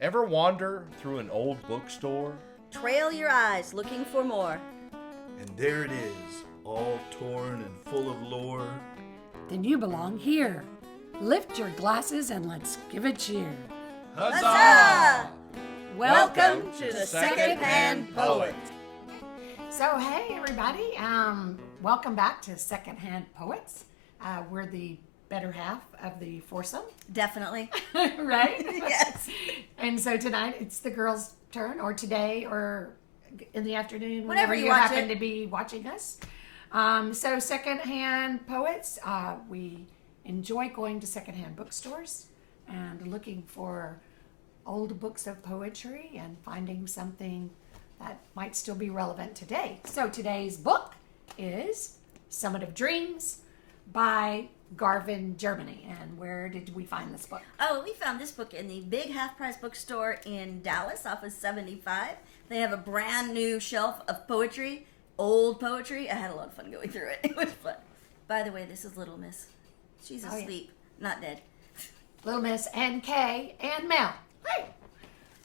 Ever wander through an old bookstore? Trail your eyes looking for more. And there it is, all torn and full of lore. Then you belong here. Lift your glasses and let's give a cheer. Huzzah! Welcome to the Secondhand Poet. So, hey everybody, welcome back to Secondhand Poets. We're the better half of the foursome. Definitely. Right? Yes. And so tonight it's the girls' turn, or today, or in the afternoon, Whenever whenever you you watch happen it. to be watching us. So Secondhand Poets, we enjoy going to secondhand bookstores and looking for old books of poetry and finding something that might still be relevant today. So today's book is Summit of Dreams by Garvin Germany. And where did we find this book? Oh, we found this book in the big half-price bookstore in Dallas off of 75. They have a brand new shelf of poetry, old poetry. I had a lot of fun going through it. It was fun. By the way, this is Little Miss. She's Oh, yeah. asleep, not dead. Little Miss and Kay and Mel. Hey.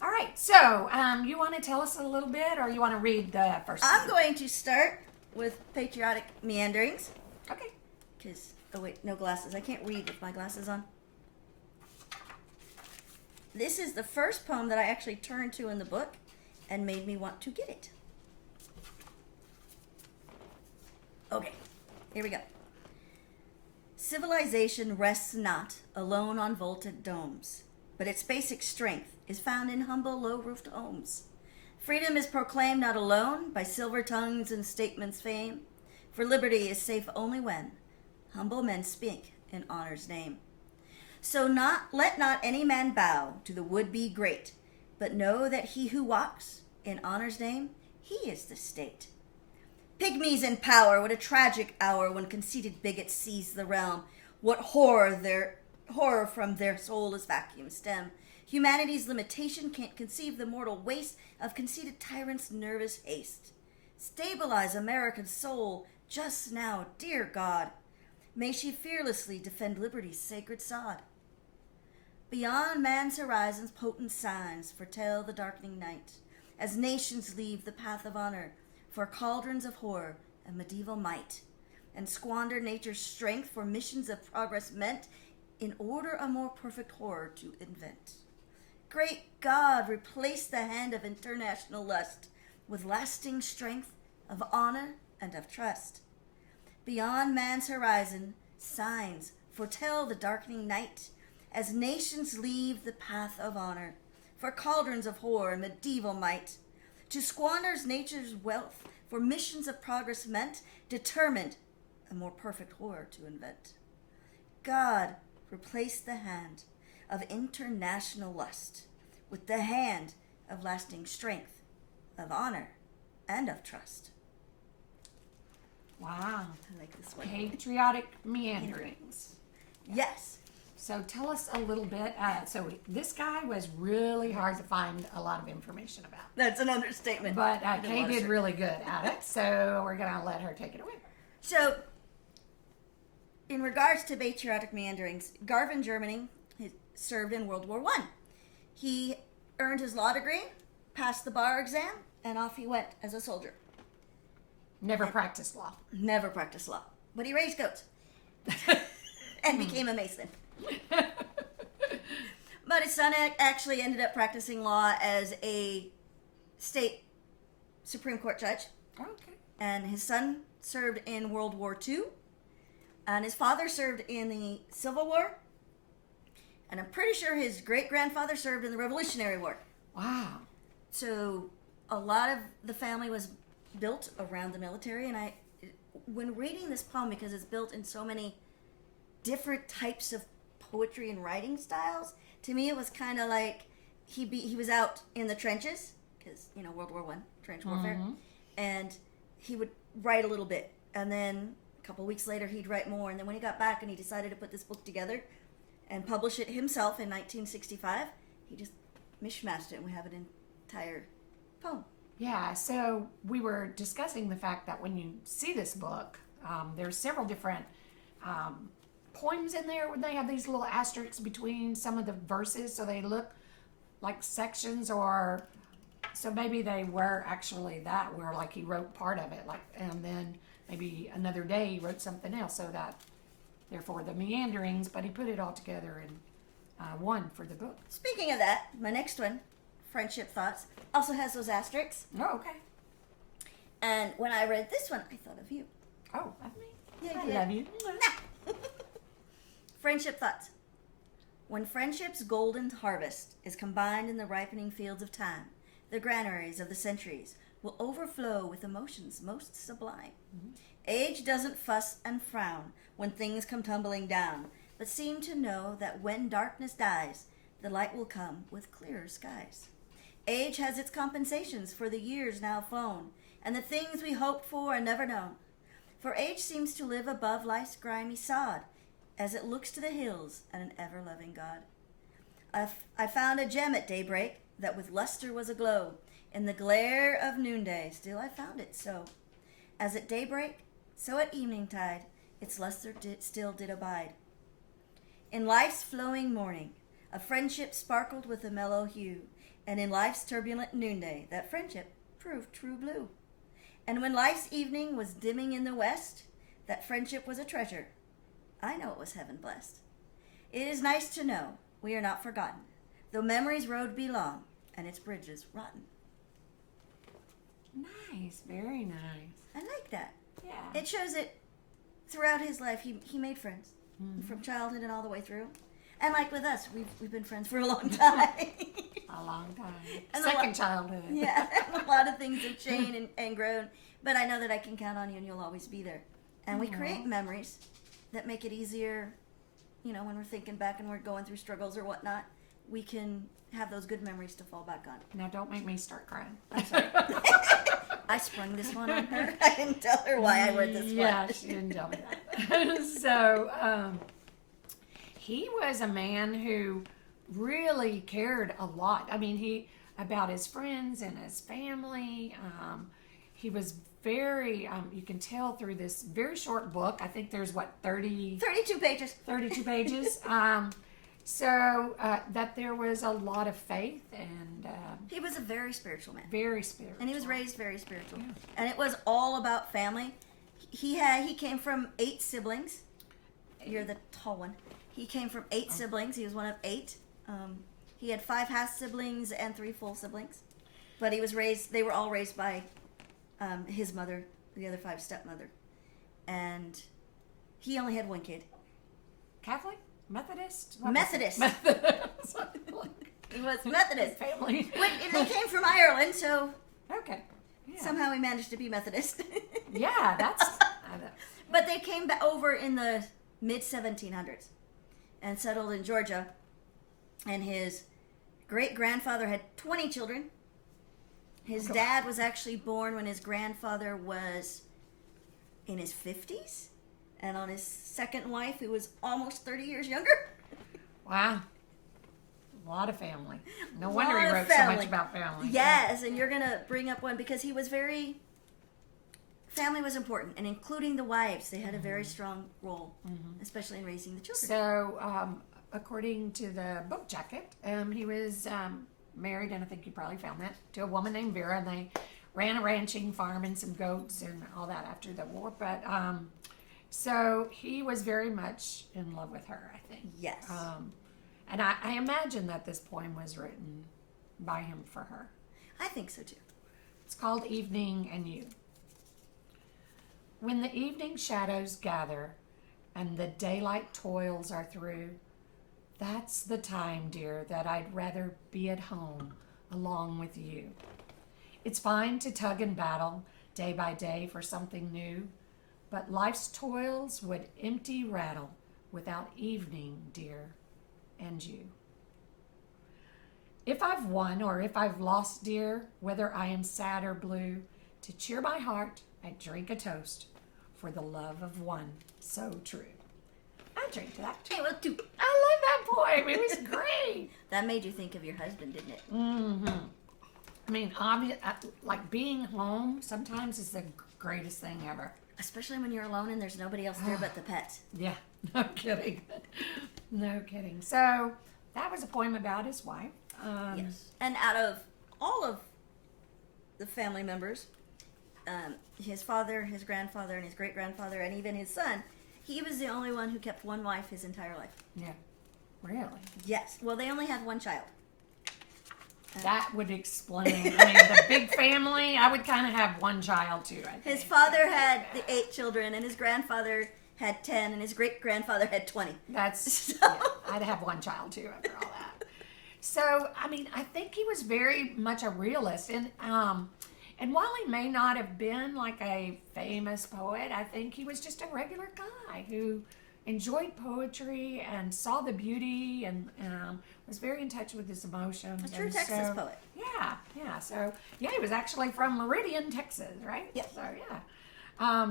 All right. So you want to tell us a little bit, or you want to read the first I'm one? going to start with Patriotic Meanderings. Okay. Because, oh wait, no glasses. I can't read with my glasses on. This is the first poem that I actually turned to in the book and made me want to get it. Okay, here we go. Civilization rests not alone on vaulted domes, but its basic strength is found in humble, low-roofed homes. Freedom is proclaimed not alone by silver tongues and statements fame, for liberty is safe only when humble men speak in honor's name. So let not any man bow to the would-be great, but know that he who walks in honor's name, he is the state. Pygmies in power, what a tragic hour when conceited bigots seize the realm. What horror from their soulless vacuum stem. Humanity's limitation can't conceive the mortal waste of conceited tyrants' nervous haste. Stabilize American soul just now, dear God. May she fearlessly defend liberty's sacred sod. Beyond man's horizons, potent signs foretell the darkening night, as nations leave the path of honor for cauldrons of horror and medieval might, and squander nature's strength for missions of progress meant in order a more perfect horror to invent. Great God, replace the hand of international lust with lasting strength of honor and of trust. Beyond man's horizon, signs foretell the darkening night, as nations leave the path of honor for cauldrons of horror and medieval might, to squanders nature's wealth for missions of progress meant, determined a more perfect horror to invent. God, replace the hand of international lust with the hand of lasting strength, of honor, and of trust. Wow. I like this one. Patriotic Meanderings. Yes. So tell us a little bit. So this guy was really hard to find a lot of information about. That's an understatement. But I did a Kay lot of did shit. really good at it, so we're going to let her take it away. So, in regards to patriotic meanderings, Garvin Germany served in World War I. He earned his law degree, passed the bar exam, and off he went as a soldier. Never practiced law. Never practiced law, but he raised goats and became a mason. But his son actually ended up practicing law as a state Supreme Court judge. Okay. And his son served in World War II. And his father served in the Civil War. And I'm pretty sure his great-grandfather served in the Revolutionary War. Wow. So a lot of the family was built around the military. And when reading this poem, because it's built in so many different types of poetry and writing styles, to me it was kind of like he was out in the trenches, because, World War I, trench warfare. Mm-hmm. And he would write a little bit, and then a couple weeks later he'd write more, and then when he got back and he decided to put this book together and publish it himself in 1965, he just mishmashed it, and we have an entire poem. Yeah, so we were discussing the fact that when you see this book, there's several different poems in there where they have these little asterisks between some of the verses, so they look like sections, or so maybe they were actually that where like he wrote part of it, like, and then maybe another day he wrote something else, so that therefore the meanderings, but he put it all together in one for the book. Speaking of that, my next one, Friendship Thoughts, also has those asterisks. Oh, okay. And when I read this one, I thought of you. Oh, of me? Yeah, I you love did. you. Friendship Thoughts. When friendship's golden harvest is combined in the ripening fields of time, the granaries of the centuries will overflow with emotions most sublime. Age doesn't fuss and frown when things come tumbling down, but seem to know that when darkness dies, the light will come with clearer skies. Age has its compensations for the years now flown, and the things we hoped for and never known. For age seems to live above life's grimy sod, as it looks to the hills and an ever-loving God. I found a gem at daybreak that with luster was aglow. In the glare of noonday, still I found it so. As at daybreak, so at evening tide, its luster still did abide. In life's flowing morning, a friendship sparkled with a mellow hue, and in life's turbulent noonday, that friendship proved true blue. And when life's evening was dimming in the west, that friendship was a treasure. I know it was heaven blessed. It is nice to know we are not forgotten, though memory's road be long and its bridges rotten. Nice, very nice. I like that. Yeah. It shows it throughout his life. He made friends from childhood and all the way through. And like with us, we've been friends for a long time. A long time. And Second childhood. Yeah, a lot of things have changed and grown. But I know that I can count on you and you'll always be there. And we create memories that make it easier, when we're thinking back and we're going through struggles or whatnot, we can have those good memories to fall back on. Now don't make me start crying. I'm sorry. I sprung this one on her. I didn't tell her why I read this one. Yeah, she didn't tell me that. So, he was a man who really cared a lot. I mean, about his friends and his family. He was very, you can tell through this very short book. I think there's 32 pages. 32 pages. So that there was a lot of faith and He was a very spiritual man. very spiritual. And he was raised very spiritual. Yeah. And it was all about family. He came from 8 siblings. You're the tall one. He came from 8 siblings. He was one of 8. He had 5 half siblings and 3 full siblings. But they were all raised by his mother, the other 5 stepmother. And he only had 1 kid. Catholic? Methodist? What was Methodist. it? Methodist. He was Methodist. Family. And they came from Ireland, so Okay. Yeah. somehow he managed to be Methodist. Yeah, that's. But they came over in the mid-1700s and settled in Georgia. And his great-grandfather had 20 children. His dad was actually born when his grandfather was in his 50s. And on his second wife, who was almost 30 years younger. Wow. A lot of family. No wonder he Lot of wrote so family. much about family. Yes, and you're going to bring up one because he was family was important. And including the wives, they had a very strong role, especially in raising the children. So, according to the book jacket, he was married, and I think you probably found that, to a woman named Vera, and they ran a ranching farm and some goats and all that after the war. But so he was very much in love with her, I think. Yes. And I imagine that this poem was written by him for her. I think so too. It's called Evening and You. When the evening shadows gather and the daylight toils are through, that's the time, dear, that I'd rather be at home along with you. It's fine to tug and battle day by day for something new, but life's toils would empty rattle without evening, dear, and you. If I've won or if I've lost, dear, whether I am sad or blue, to cheer my heart, I drink a toast for the love of one so true. I drink that too. Hey, well, too. I love that poem. It was great. That made you think of your husband, didn't it? Mm-hmm. I mean, like being home sometimes is the greatest thing ever. Especially when you're alone and there's nobody else there but the pets. Yeah, no kidding. No kidding. So that was a poem about his wife. Yes. And out of all of the family members, his father, his grandfather, and his great-grandfather, and even his son, he was the only one who kept one wife his entire life. Yeah. Really? Yes. Well, they only had one child. That would explain. I mean, the big family, I would kind of have one child too, I think. His father had the 8 children, and his grandfather had 10, and his great-grandfather had 20. That's, yeah, I'd have one child too after all that. So, I mean, I think he was very much a realist. And while he may not have been like a famous poet, I think he was just a regular guy who enjoyed poetry and saw the beauty and was very in touch with his emotions. A true And Texas so, poet. Yeah. So, yeah, he was actually from Meridian, Texas, right? Yep. So, yeah.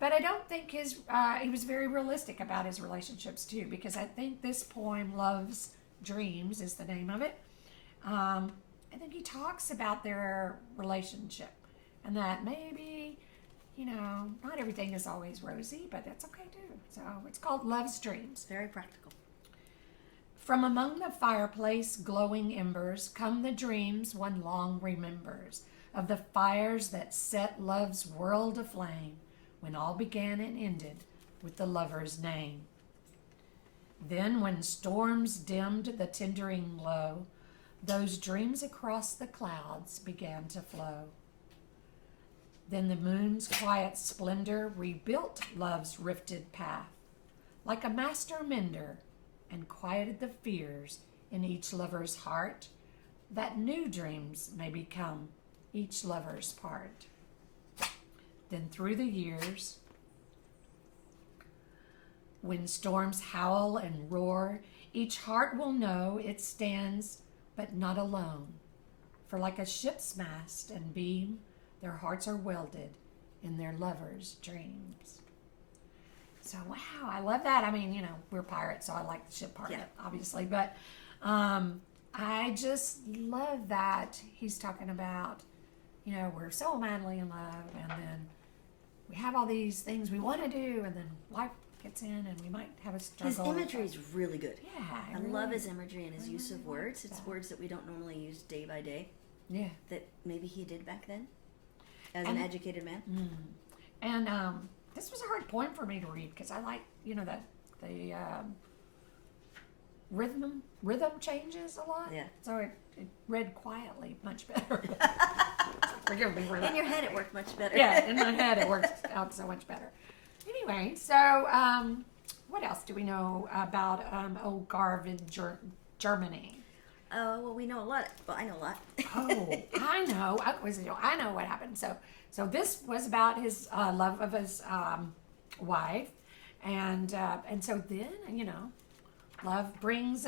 But I don't think he was very realistic about his relationships, too, because I think this poem, Love's Dreams, is the name of it. I think he talks about their relationship and that maybe, not everything is always rosy, but that's okay, too. So it's called Love's Dreams. Very practical. From among the fireplace glowing embers come the dreams one long remembers of the fires that set love's world aflame when all began and ended with the lover's name. Then when storms dimmed the tendering glow, those dreams across the clouds began to flow. Then the moon's quiet splendor rebuilt love's rifted path like a master mender, and quieted the fears in each lover's heart, that new dreams may become each lover's part. Then through the years, when storms howl and roar, each heart will know it stands but not alone. For like a ship's mast and beam, their hearts are welded in their lovers' dreams. So, wow, I love that. I mean, we're pirates, so I like the ship part of it, obviously. But I just love that he's talking about, we're so madly in love, and then we have all these things we want to do, and then life gets in, and we might have a struggle. His imagery is really good. Yeah. I love his imagery and his use of words. It's words that we don't normally use day by day. Yeah. That maybe he did back then as an educated man. And this was a hard poem for me to read because I like, the rhythm changes a lot. Yeah. So it read quietly much better. Forgive me for that. In your head, it worked much better. Yeah, in my head, it works out so much better. Anyway, so what else do we know about old Garvin Germany? Oh, well, we know a lot. Well, I know a lot. Oh, I know. I know what happened. So this was about his love of his wife, and so then love brings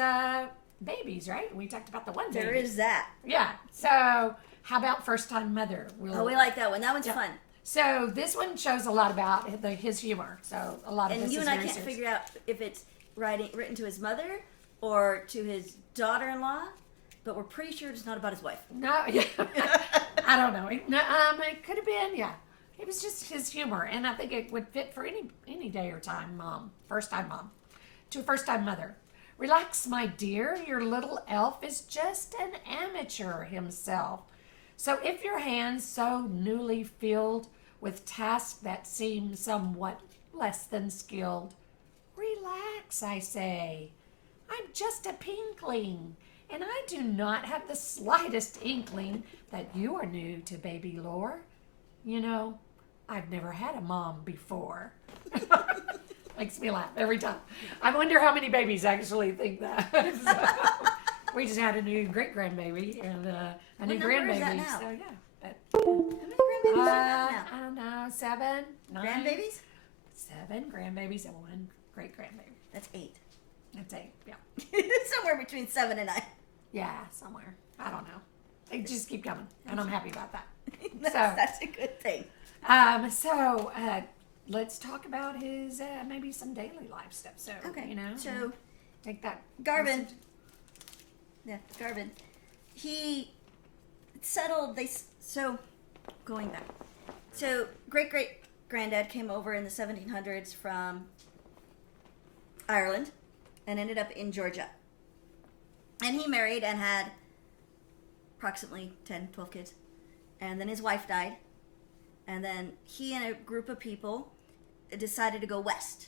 babies, right? We talked about the one baby. There is that. Yeah. So how about first time mother? We like that one. That one's fun. So this one shows a lot about his humor. So a lot of And this you is and I very can't serious. figure out if it's written to his mother or to his daughter-in-law, but we're pretty sure it's not about his wife. No, yeah. I don't know. It could have been, yeah. It was just his humor, and I think it would fit for any day or time mom, first-time mom, to a first-time mother. Relax, my dear, your little elf is just an amateur himself. So if your hands so newly filled with tasks that seem somewhat less than skilled, relax, I say. I'm just a pinkling, and I do not have the slightest inkling that you are new to baby lore. I've never had a mom before. Makes me laugh every time. I wonder how many babies actually think that. So, we just had a new great-grandbaby and a new number is that grandbaby. now? So, yeah. But, How many grandbabies do you have now? I don't know, 7, 9. Grandbabies? 7 grandbabies and 1 great-grandbaby. That's 8. That's 8, yeah. Somewhere between 7 and 9. Yeah, somewhere. I don't know. They just keep coming, and I'm happy about that. That's a good thing. So let's talk about his maybe some daily life stuff. So Okay. so take that Garvin. Yeah, Garvin. He settled. Going back. So great granddad came over in the 1700s from Ireland and ended up in Georgia. And he married and had approximately 10, 12 kids. And then his wife died. And then he and a group of people decided to go west.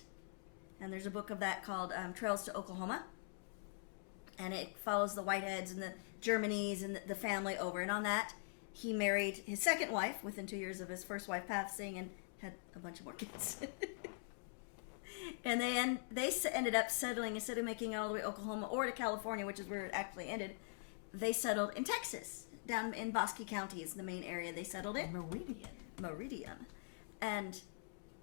And there's a book of that called Trails to Oklahoma. And it follows the Whiteheads and the Germanys and the family over. And on that, he married his second wife within 2 years of his first wife passing and had a bunch of more kids. And they ended up settling, instead of making it all the way to Oklahoma or to California, which is where it actually ended, they settled in Texas. Down in Bosque County is the main area they settled in. Meridian. And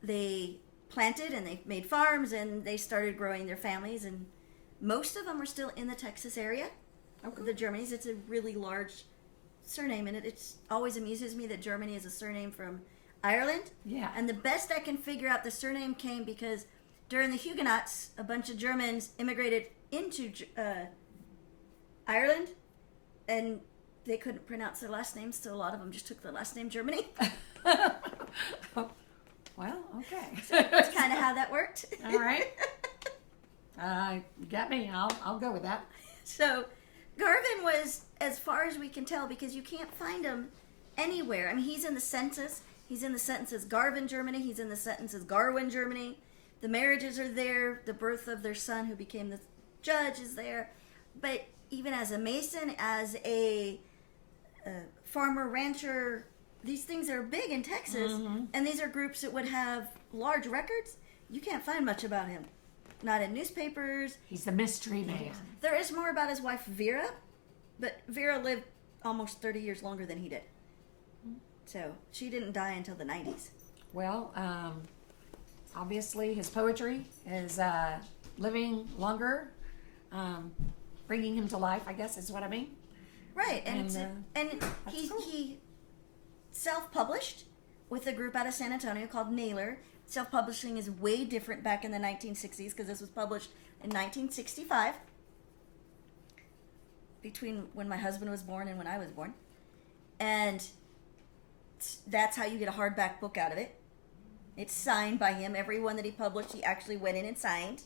they planted and they made farms and they started growing their families, and most of them are still in the Texas area. Okay. The Germanys, it's a really large surname, and it always amuses me that Germany is a surname from Ireland. Yeah. And the best I can figure out, the surname came because during the Huguenots, a bunch of Germans immigrated into Ireland, and they couldn't pronounce their last names, so a lot of them just took the last name Germany. Well, okay. So that's kind of how that worked. All right. You got me. I'll go with that. So Garvin was, as far as we can tell, because you can't find him anywhere. I mean, he's in the census. He's in the census Garvin Germany. He's in the census Garwin Germany. The marriages are there. The birth of their son, who became the judge, is there. But even as a mason, as a farmer, rancher, these things are big in Texas. Mm-hmm. And these are groups that would have large records. You can't find much about him. Not in newspapers. He's a mystery man. There is more about his wife, Vera. But Vera lived almost 30 years longer than he did. So she didn't die until the 90s. Well, obviously his poetry is living longer, bringing him to life, I guess is what I mean. Right, and he cool. he self-published with a group out of San Antonio called Naylor. Self-publishing is way different back in the 1960s because this was published in 1965, between when my husband was born and when I was born. And that's how you get a hardback book out of it. It's signed by him. Every one that he published, he actually went in and signed.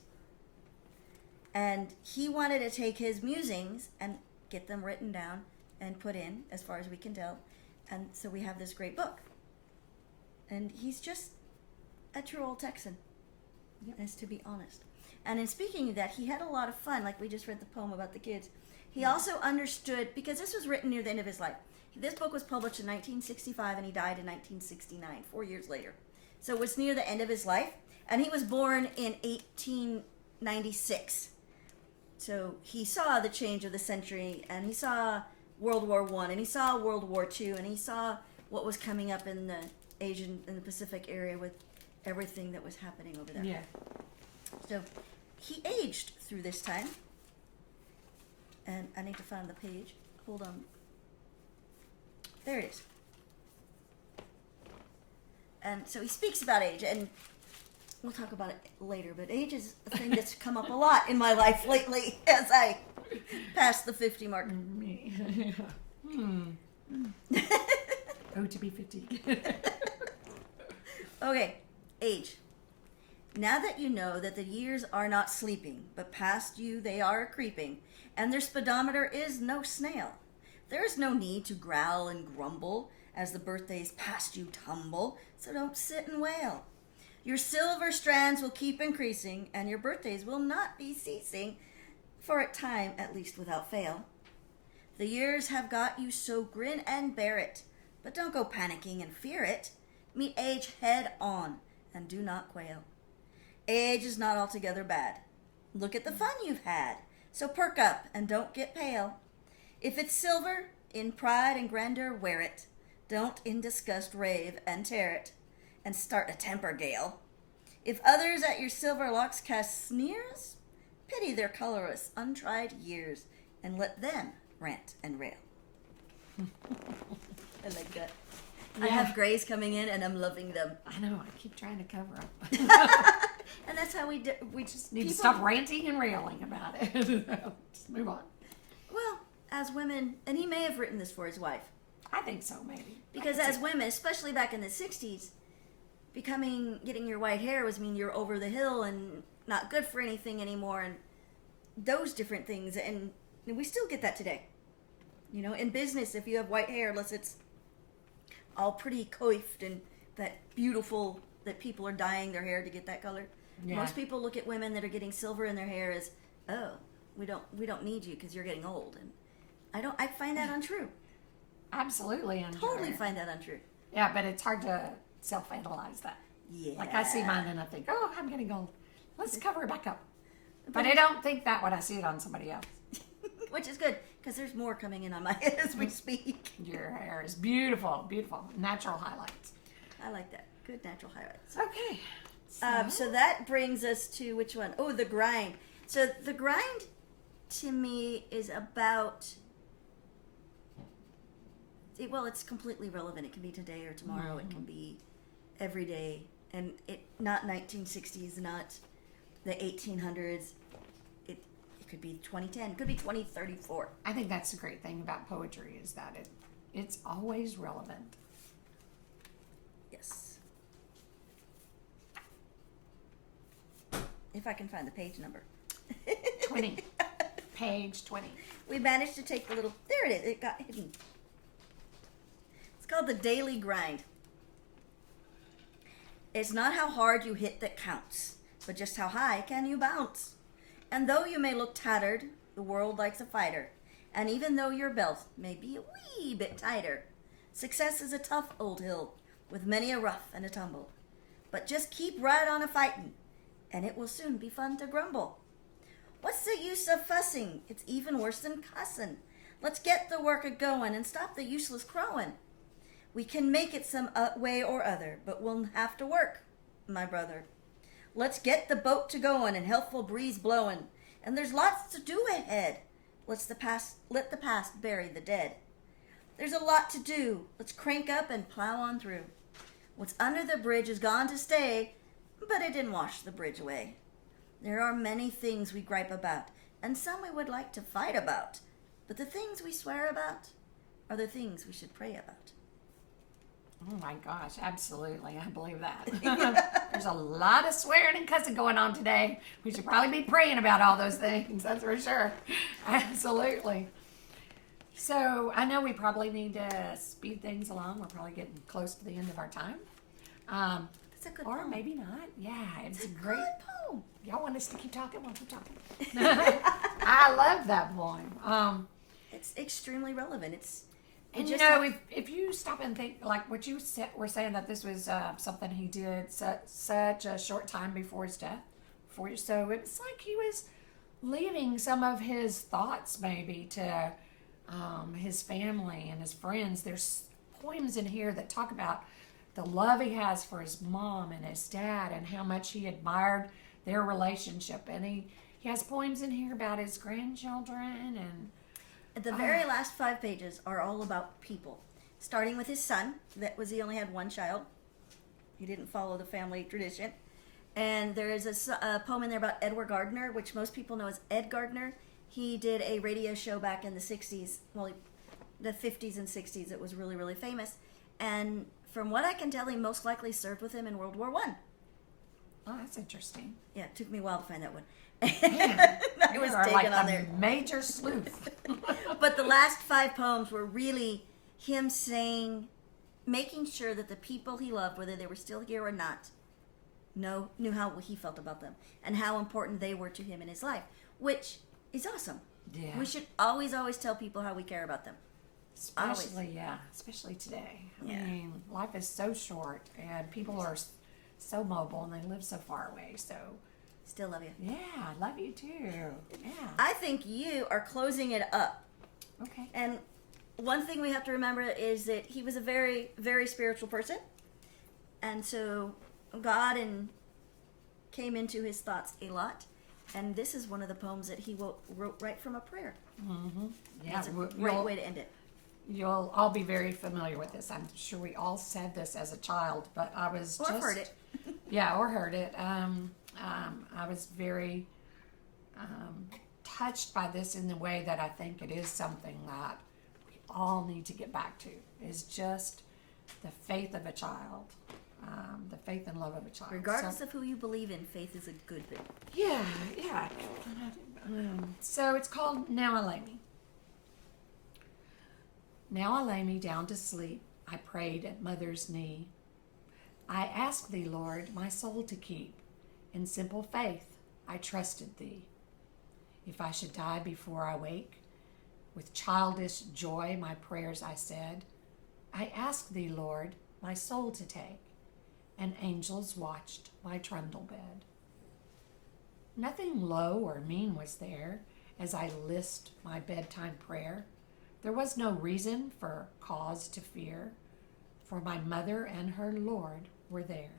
And he wanted to take his musings and get them written down and put in, as far as we can tell. And so we have this great book. And he's just a true old Texan, as to be honest. And in speaking of that, he had a lot of fun, like we just read the poem about the kids. He also understood, because this was written near the end of his life. This book was published in 1965 and he died in 1969, 4 years later. So it was near the end of his life. And he was born in 1896. So he saw the change of the century, and he saw World War I, and he saw World War II, and he saw what was coming up in the Asian and the Pacific area with everything that was happening over there. Yeah. So he aged through this time. And I need to find the page. Hold on. There it is. And so he speaks about age, and we'll talk about it later, but age is a thing that's come up a lot in my life lately as I pass the 50 mark. Oh, to be 50. Okay, age. Now that you know that the years are not sleeping, but past you they are creeping, and their speedometer is no snail, there is no need to growl and grumble as the birthdays past you tumble, so don't sit and wail. Your silver strands will keep increasing, and your birthdays will not be ceasing, for a time at least without fail. The years have got you, so grin and bear it, but don't go panicking and fear it. Meet age head on, and do not quail. Age is not altogether bad. Look at the fun you've had, so perk up and don't get pale. If it's silver, in pride and grandeur wear it. Don't in disgust rave and tear it, and start a temper gale. If others at your silver locks cast sneers, pity their colorless, untried years, and let them rant and rail. I like that. Yeah. I have grays coming in, and I'm loving them. I know. I keep trying to cover up. And that's how we do. We just need to stop ranting and railing about it. Just move on. Well, as women, and he may have written this for his wife. I think so, maybe. Because as women, especially back in the 60s, getting your white hair was mean you're over the hill and not good for anything anymore, and those different things. And we still get that today. You know, in business, if you have white hair, unless it's all pretty coiffed and that beautiful that people are dyeing their hair to get that color. Yeah. Most people look at women that are getting silver in their hair as, oh, we don't need you because you're getting old, and I find that untrue. Absolutely untrue. Totally find that untrue. Yeah, but it's hard to self-analyze that. Yeah. Like I see mine and I think, oh, I'm getting old. Let's cover it back up. But I don't think that when I see it on somebody else. Which is good, because there's more coming in on my head as we speak. Your hair is beautiful, beautiful. Natural highlights. I like that. Good natural highlights. Okay. So that brings us to which one? Oh, the grind. So the grind, to me, is about... Well, it's completely relevant. It can be today or tomorrow. It can be every day. And not 1960s, not the 1800s. It could be 2010. It could be 2034. I think that's the great thing about poetry is that it's always relevant. Yes. If I can find the page number. 20. Page 20. We managed to take the little... There it is. It got hidden. It's called The Daily Grind. It's not how hard you hit that counts, but just how high can you bounce. And though you may look tattered, the world likes a fighter. And even though your belt may be a wee bit tighter, success is a tough old hill with many a rough and a tumble. But just keep right on a fightin', and it will soon be fun to grumble. What's the use of fussing? It's even worse than cussin'. Let's get the work a-goin' and stop the useless crowin'. We can make it some way or other, but we'll have to work, my brother. Let's get the boat to goin' and healthful breeze blowin', and there's lots to do ahead. Let the past bury the dead. There's a lot to do. Let's crank up and plow on through. What's under the bridge is gone to stay, but it didn't wash the bridge away. There are many things we gripe about, and some we would like to fight about. But the things we swear about are the things we should pray about. Oh my gosh, absolutely. I believe that. There's a lot of swearing and cussing going on today. We should probably be praying about all those things, that's for sure. Absolutely. So I know we probably need to speed things along. We're probably getting close to the end of our time. That's a good Or poem. maybe not. Yeah, it's a Good great. poem. Y'all want us to keep talking? We'll keep talking. I love that poem. It's extremely relevant. And you just know, if you stop and think, like what you were saying, that this was something he did such a short time before his death. So it's like he was leaving some of his thoughts maybe to his family and his friends. There's poems in here that talk about the love he has for his mom and his dad and how much he admired their relationship. And he has poems in here about his grandchildren and... The very last 5 pages are all about people, starting with his son. He only had one child. He didn't follow the family tradition. And there is a poem in there about Edward Gardner, which most people know as Ed Gardner. He did a radio show back in the 60s, well, the 50s and 60s. It was really, really famous. And from what I can tell, he most likely served with him in World War I. Oh, that's interesting. Yeah, it took me a while to find that one. Man, I was you are taken like on a there. major sleuth. But the last 5 poems were really him making sure that the people he loved, whether they were still here or not, knew how he felt about them and how important they were to him in his life, which is awesome. Yeah. We should always tell people how we care about them. Especially today. Yeah. I mean, life is so short and people are so mobile and they live so far away. So, Still love you. yeah, I love you too. Yeah. I think you are closing it up. Okay. And one thing we have to remember is that he was a very, very spiritual person. And so God came into his thoughts a lot. And this is one of the poems that he wrote right from a prayer. Mm-hmm. Yeah, It's a great way to end it. You'll all be very familiar with this. I'm sure we all said this as a child, but I was Or heard it. Yeah, or heard it. I was very touched by this in the way that I think it is something that we all need to get back to, is just the faith of a child, the faith and love of a child. Regardless of who you believe in, faith is a good thing. Yeah. So it's called Now I Lay Me. Now I lay me down to sleep. I prayed at mother's knee. I asked thee, Lord, my soul to keep. In simple faith, I trusted thee. If I should die before I wake, with childish joy my prayers I said, I asked thee, Lord, my soul to take, and angels watched my trundle bed. Nothing low or mean was there as I lisped my bedtime prayer. There was no reason for cause to fear, for my mother and her Lord were there.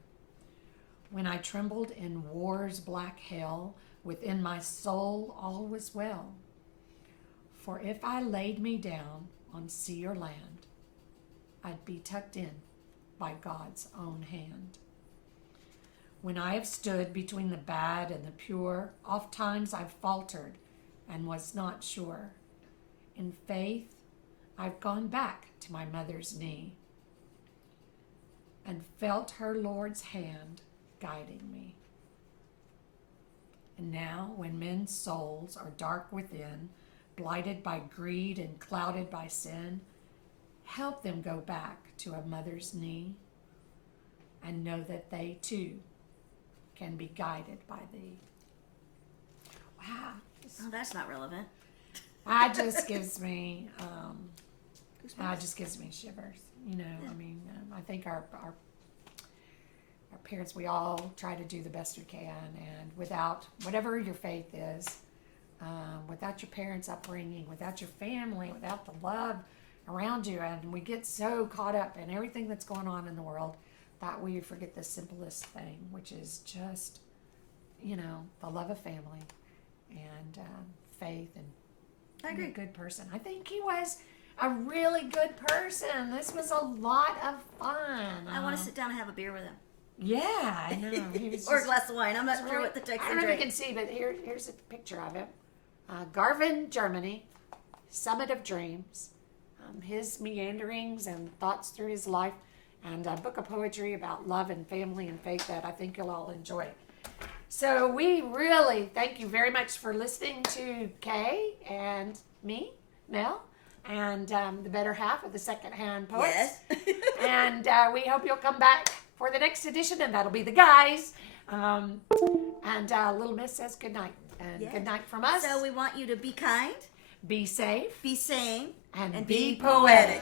When I trembled in war's black hell, within my soul all was well. For if I laid me down on sea or land, I'd be tucked in by God's own hand. When I have stood between the bad and the pure, oft times I've faltered and was not sure. In faith, I've gone back to my mother's knee and felt her Lord's hand guiding me. And now, when men's souls are dark within, blighted by greed and clouded by sin, help them go back to a mother's knee and know that they too can be guided by thee. Wow. Oh, that's not relevant. That just gives me, shivers. You know, Yeah. I mean, I think our parents, we all try to do the best we can, and without whatever your faith is, without your parents' upbringing, without your family, without the love around you, and we get so caught up in everything that's going on in the world that we forget the simplest thing, which is just, you know, the love of family and faith and I agree. being a good person. I think he was a really good person. This was a lot of fun. I want to sit down and have a beer with him. Yeah, I know. He was Or a just- glass of wine. I'm not That's sure right. what the I Texan don't know if you can drinks. see, but here's a picture of him. Garvin Germany, Summit of Dreams, his meanderings and thoughts through his life, and a book of poetry about love and family and faith that I think you'll all enjoy. So we really thank you very much for listening to Kay and me, Mel, and the better half of the Secondhand Poets. Yes. And we hope you'll come back for the next edition, and that'll be the guys. And Little Miss says good night. And Yes. good night from us. So we want you to be kind, Be safe be sane, and and be be poetic.